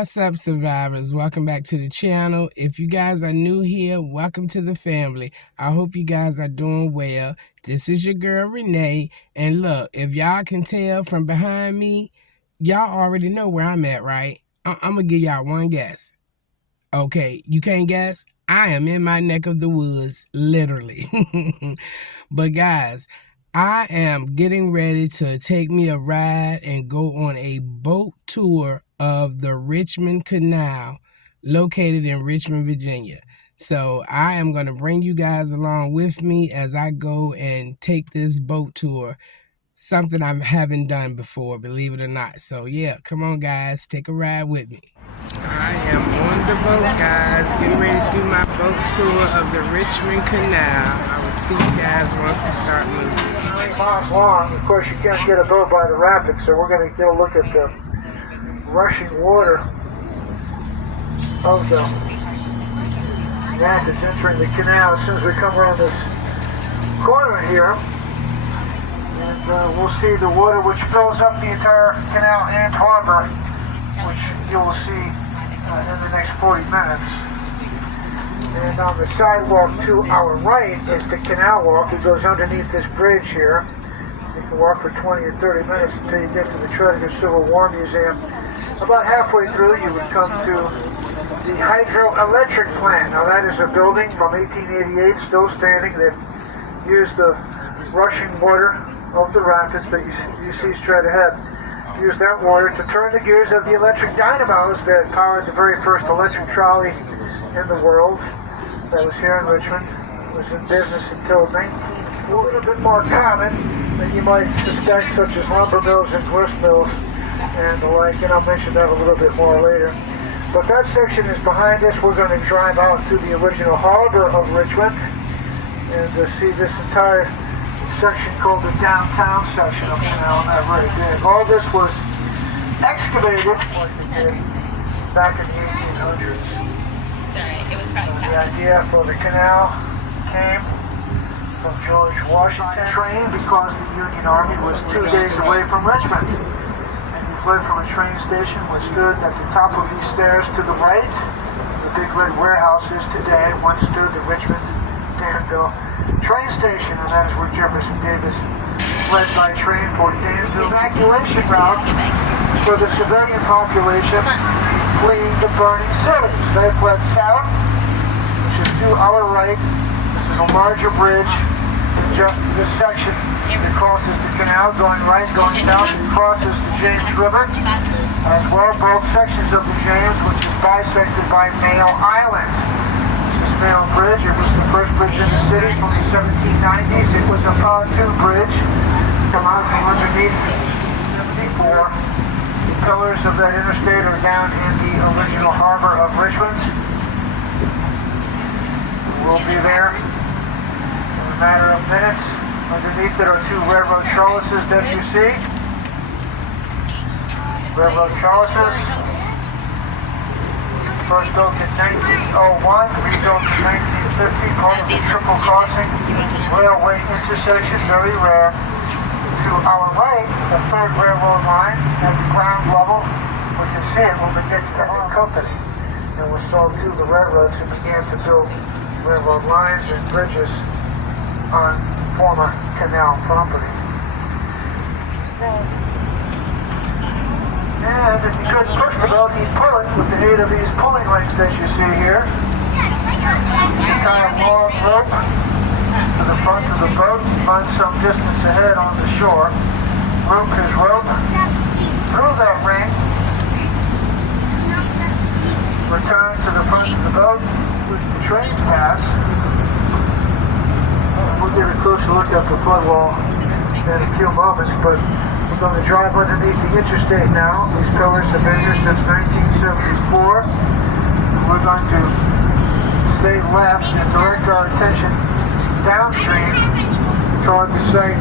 What's up, survivors? Welcome back to the channel. If you guys are new here, welcome to the family. I hope you guys are doing well. This is your girl Renee, and look, if y'all can tell from behind me, y'all already know where I'm at, right? I'm gonna give y'all one guess. Okay, you can't guess? I am in my neck of the woods, literally. But guys, I am getting ready to take me a ride and go on a boat tour of the Richmond Canal, located in Richmond, Virginia. So I am going to bring you guys along with me as I go and take this boat tour. Something I haven't done before, believe it or not. So yeah, come on guys, take a ride with me. I am on the boat, guys, getting ready to do my boat tour of the Richmond Canal. I will see you guys once we start moving. 8 miles long. Of course, you can't get a boat by the rapids, so we're going to get a look at the rushing water of the rapids entering the canal as soon as we come around this corner here. And we'll see the water which fills up the entire canal and harbor, which you will see in the next 40 minutes. And on the sidewalk to our right is the canal walk. It goes underneath this bridge here. You can walk for 20 or 30 minutes until you get to the Treasure Civil War Museum. About halfway through, you would come to the hydroelectric plant. Now that is a building from 1888, still standing, that used the rushing water of the rapids that you see straight ahead. Use that water to turn the gears of the electric dynamos that powered the very first electric trolley in the world that was here in Richmond. It was in business until 1940. A little bit more common than you might suspect, such as lumber mills and grist mills and the like, and I'll mention that a little bit more later. But that section is behind us. We're going to drive out to the original harbor of Richmond and see this entire section called the downtown section of the canal, and that very big. All this was excavated back in the 1800s. The idea for the canal came from George Washington. Train because the Union Army was 2 days away from Richmond, and he fled from a train station which stood at the top of these stairs to the right. The big red warehouse is today. Once stood the Richmond Danville train station, and that is where Jefferson Davis fled by train for Danville. Evacuation route for the civilian population fleeing the burning city. They fled south, which is to our right. This is a larger bridge. Just this section that crosses the canal, going right, going south, it crosses the James River, as well both sections of the James, which is bisected by Mayo Island. Mayo Bridge. It was the first bridge in the city from the 1790s. It was a pontoon bridge. Come out from underneath 74. The pillars of that interstate are down in the original harbor of Richmond. We'll be there in a matter of minutes. Underneath it are 2 railroad trellises that you see. Railroad trellises. First built in 1901, rebuilt in 1950, part of the triple crossing railway intersection, very rare. To our right, the 3rd railroad line at the ground level. We can see it when we get to the company. And we're sold to the railroads who began to build railroad lines and bridges on former canal property. And if you couldn't push the boat, you'd pull it with the aid of these pulling links that you see here. You tie a long rope to the front of the boat, run some distance ahead on the shore. Rope is rope through that ring. Return to the front of the boat, which the trains pass. We'll get a closer look at the flood wall in a few moments, but we're going to drive underneath the interstate now. These pillars have been here since 1974. We're going to stay left and direct our attention downstream toward the site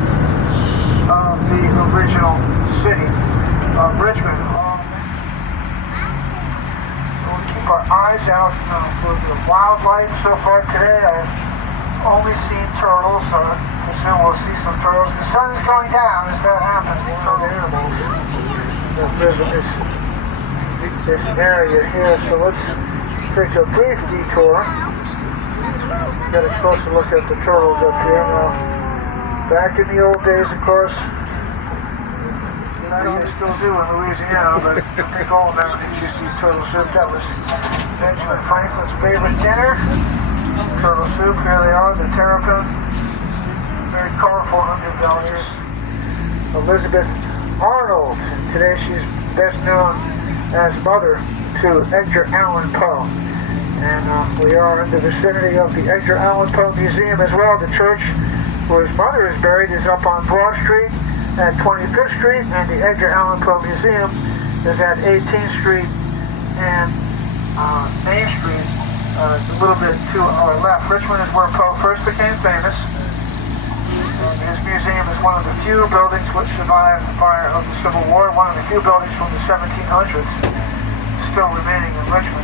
of the original city of Richmond. We'll keep our eyes out for the wildlife. So far today, I've only seen turtles. Soon we'll see some turtles. The sun is going down as that happens. Some animals that live in this this area here. So let's take a brief detour. Get a closer look at the turtles up here. Now, back in the old days, of course, I don't still do in Louisiana, but I think all Americans used to eat turtle soup. That was Benjamin Franklin's favorite dinner. Turtle soup, here they are, the terrapin. Very colorful underbellies. Elizabeth Arnold. Today she's best known as mother to Edgar Allan Poe. And we are in the vicinity of the Edgar Allan Poe Museum as well. The church where his mother is buried is up on Broad Street at 25th Street, and the Edgar Allan Poe Museum is at 18th Street and Main Street, a little bit to our left. Richmond is where Poe first became famous. His museum is one of the few buildings which survived the fire of the Civil War, one of the few buildings from the 1700s still remaining in Richmond.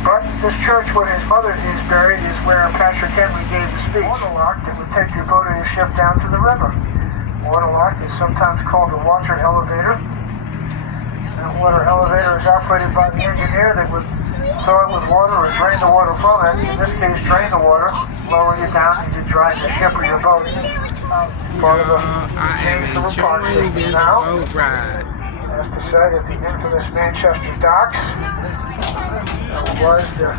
But this church where his mother is buried is where Patrick Henry gave the speech. Waterlock that would take your boat or your ship down to the river. Waterlock is sometimes called a water elevator. And a water elevator is operated by the engineer that would fill it with water or drain the water from it. In this case, drain the water, lower you down, and you drive the ship or your boat. Part of the I am enjoying this boat ride. That's the site of the infamous Manchester docks. That was the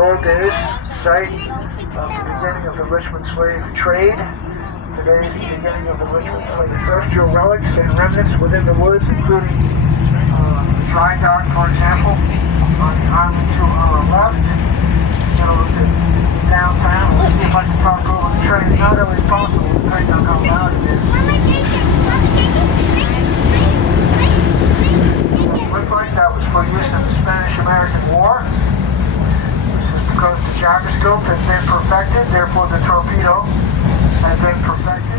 old days site of the beginning of the Richmond slave trade. Today is the beginning of the Richmond slave terrestrial relics and remnants within the woods, including the dry dock, for example, on the island to our left. Get a look at downtown. We'll see if I can talk over the train. Not always possible, depending on how loud it is. LiQWYD, that was for use in the Spanish-American War. This is because the gyroscope has been perfected, therefore the torpedo has been perfected.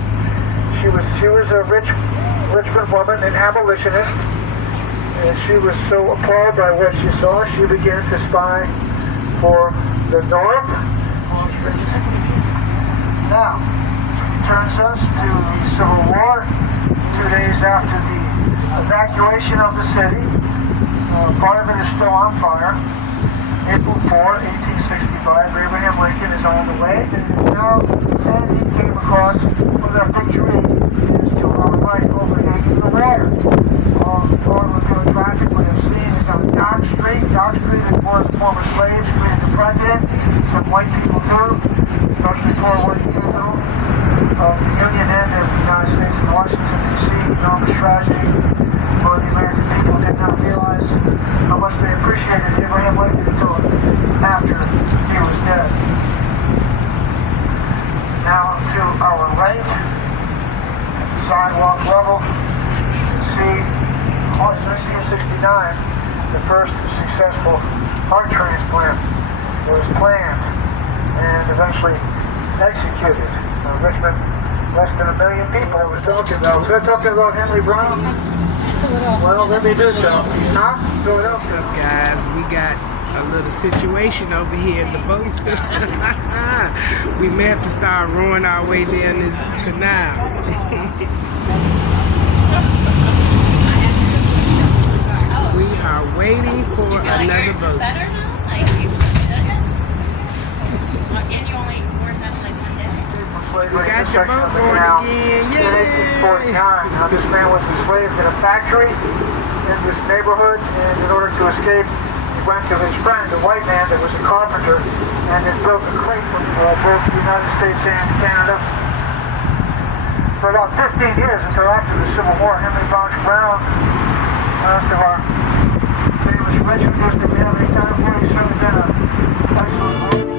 She was a Richmond woman, an abolitionist, and she was so appalled by what she saw, she began to spy for the North. Now, this returns us to the Civil War, 2 days after the evacuation of the city. Part of it is still on fire. April 4, 1865, Abraham Lincoln is on the way. Now, then he came across with a big tree to our right overhanging the water. All automobile traffic would have seen is on Dock Street. Dock Street is where former slaves greeted the president, some white people too, especially poor white people of the Union end of the United States in Washington, D.C. Enormous tragedy. For the American people did not realize how much they appreciated Abraham Lincoln until after he was dead. Now to our right, at the sidewalk level, you see, in 1969, the first successful heart transplant was planned and eventually executed. Richmond, less than 1 million people I was talking about. Was I talking about Henry Brown? Well, let me do so. Huh? What's up, guys? We got a little situation over here in the boat. We may have to start rowing our way down this canal. We are waiting for another boat. We got your boat going again, yay! In 1849, this man was enslaved in a factory in this neighborhood, and in order to escape, he went to his friend, a white man that was a carpenter, and then built a crate for both the United States and Canada. For about 15 years, until after the Civil War, Henry Brown, most of our famous Richmonders, didn't have any time for it. He's certainly been a excellent